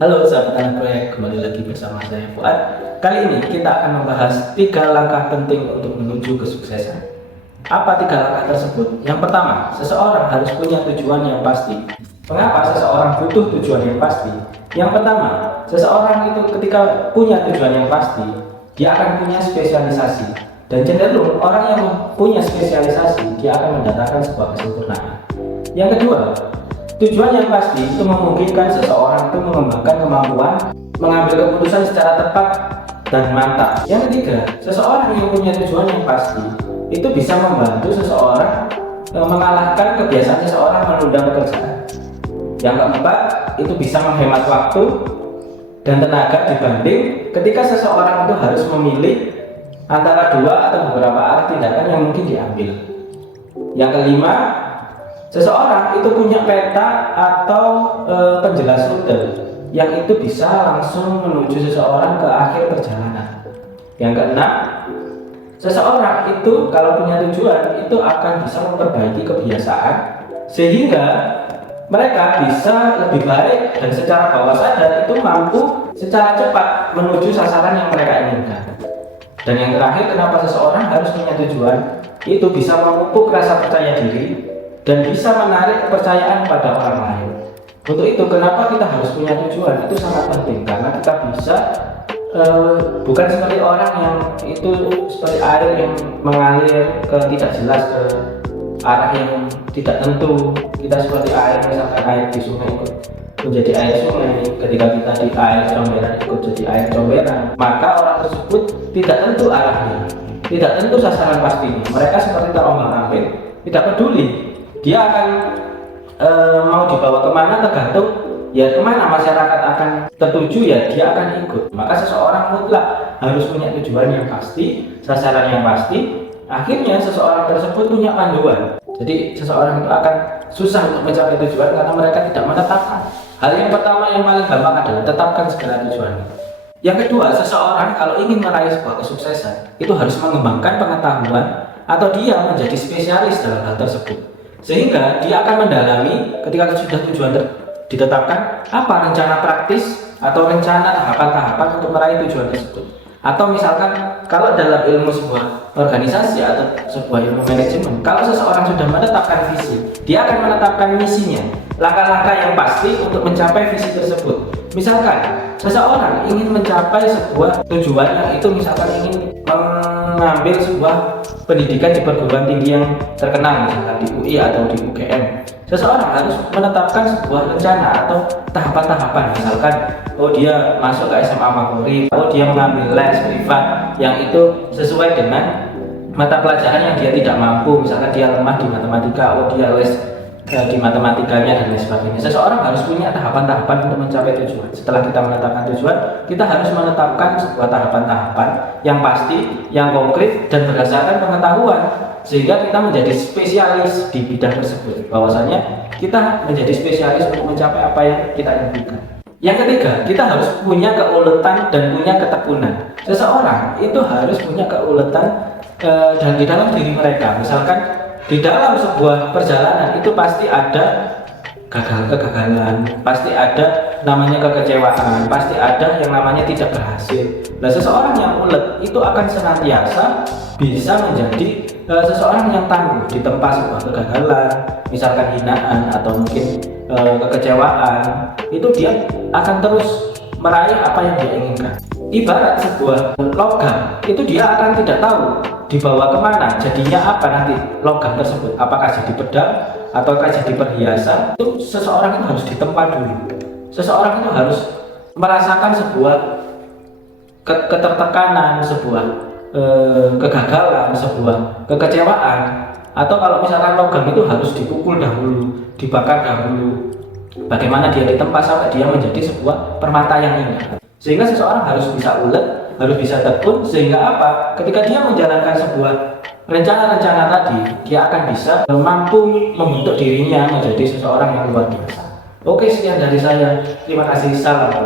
Halo sahabat anak proyek, kembali lagi bersama saya Fuad. Kali ini kita akan membahas 3 langkah penting untuk menuju kesuksesan. Apa 3 langkah tersebut? Yang pertama, seseorang harus punya tujuan yang pasti. Mengapa seseorang butuh tujuan yang pasti? Yang pertama, seseorang itu ketika punya tujuan yang pasti, dia akan punya spesialisasi. Dan cenderung orang yang punya spesialisasi, dia akan mendatangkan sebuah kesempurnaan. Yang kedua, tujuan yang pasti itu memungkinkan seseorang itu mengembangkan kemampuan mengambil keputusan secara tepat dan mantap. Yang ketiga, seseorang yang punya tujuan yang pasti itu bisa membantu seseorang mengalahkan kebiasaan seseorang menunda pekerjaan. Yang keempat, itu bisa menghemat waktu dan tenaga dibanding ketika seseorang itu harus memilih antara 2 atau beberapa arah tindakan yang mungkin diambil. Yang kelima, seseorang itu punya peta atau penjelas rute yang itu bisa langsung menuju seseorang ke akhir perjalanan. Yang keenam, seseorang itu kalau punya tujuan itu akan bisa memperbaiki kebiasaan sehingga mereka bisa lebih baik dan secara bawah sadar itu mampu secara cepat menuju sasaran yang mereka inginkan. Dan yang terakhir, kenapa seseorang harus punya tujuan, itu bisa memupuk rasa percaya diri dan bisa menarik kepercayaan pada orang lain. Untuk itu, kenapa kita harus punya tujuan? Itu sangat penting karena kita bisa bukan seperti orang yang itu seperti air yang mengalir ke tidak jelas ke arah yang tidak tentu. Kita seperti air, misalkan air di sungai ikut menjadi air sungai, ketika kita di air comberan ikut jadi air comberan, maka orang tersebut tidak tentu arahnya, tidak tentu sasaran pastinya. Mereka seperti terombang-ambing, tidak peduli dia akan mau dibawa kemana, tergantung ya kemana masyarakat akan tertuju, ya dia akan ikut. Maka seseorang mutlak harus punya tujuan yang pasti, sasaran yang pasti. Akhirnya seseorang tersebut punya panduan. Jadi seseorang itu akan susah untuk mencapai tujuan karena mereka tidak menetapkan. Hal yang pertama yang paling gampang adalah tetapkan segala tujuan. Yang kedua, seseorang kalau ingin meraih sebuah kesuksesan itu harus mengembangkan pengetahuan atau dia menjadi spesialis dalam hal tersebut. Sehingga dia akan mendalami ketika sudah tujuan ditetapkan, apa rencana praktis atau rencana tahapan-tahapan untuk meraih tujuan tersebut. Atau misalkan kalau dalam ilmu sebuah organisasi atau sebuah ilmu manajemen, kalau seseorang sudah menetapkan visi, dia akan menetapkan misinya, langkah-langkah yang pasti untuk mencapai visi tersebut. Misalkan seseorang ingin mencapai sebuah tujuan yang itu misalkan ingin mengambil sebuah pendidikan di perguruan tinggi yang terkenal, misalkan di UI atau di UGM. Seseorang harus menetapkan sebuah rencana atau tahapan-tahapan. Misalkan, oh dia masuk ke SMA favorit, oh dia mengambil les privat yang itu sesuai dengan mata pelajaran yang dia tidak mampu. Misalkan dia lemah di matematika, oh dia les di matematikanya dan lain sebagainya. Seseorang harus punya tahapan-tahapan untuk mencapai tujuan. Setelah kita menetapkan tujuan, kita harus menetapkan sebuah tahapan-tahapan yang pasti, yang konkret dan berdasarkan pengetahuan, sehingga kita menjadi spesialis di bidang tersebut. Bahwasanya kita menjadi spesialis untuk mencapai apa yang kita inginkan. Yang ketiga, kita harus punya keuletan dan punya ketekunan. Seseorang itu harus punya keuletan dan di dalam diri mereka. Misalkan di dalam sebuah perjalanan itu pasti ada kegagalan, pasti ada namanya kekecewaan, pasti ada yang namanya tidak berhasil. Nah, seseorang yang ulet itu akan senantiasa bisa menjadi seseorang yang tangguh di tempat sebuah kegagalan, misalkan hinaan atau mungkin kekecewaan, itu dia akan terus meraih apa yang dia inginkan. Ibarat sebuah logam, itu dia akan tidak tahu dibawa kemana, jadinya apa nanti logam tersebut, apakah jadi pedang ataukah jadi perhiasan. Itu seseorang itu harus ditempa dulu. Seseorang itu harus merasakan sebuah ketertekanan, sebuah kegagalan, sebuah kekecewaan. Atau kalau misalkan logam itu harus dipukul dahulu, dibakar dahulu, bagaimana dia ditempa sampai dia menjadi sebuah permata yang indah. Sehingga seseorang harus bisa ulet, harus bisa tekun, sehingga apa? Ketika dia menjalankan sebuah rencana-rencana tadi, dia akan bisa mampu membentuk dirinya menjadi seseorang yang luar biasa. Oke, sekian dari saya. Terima kasih. Salam.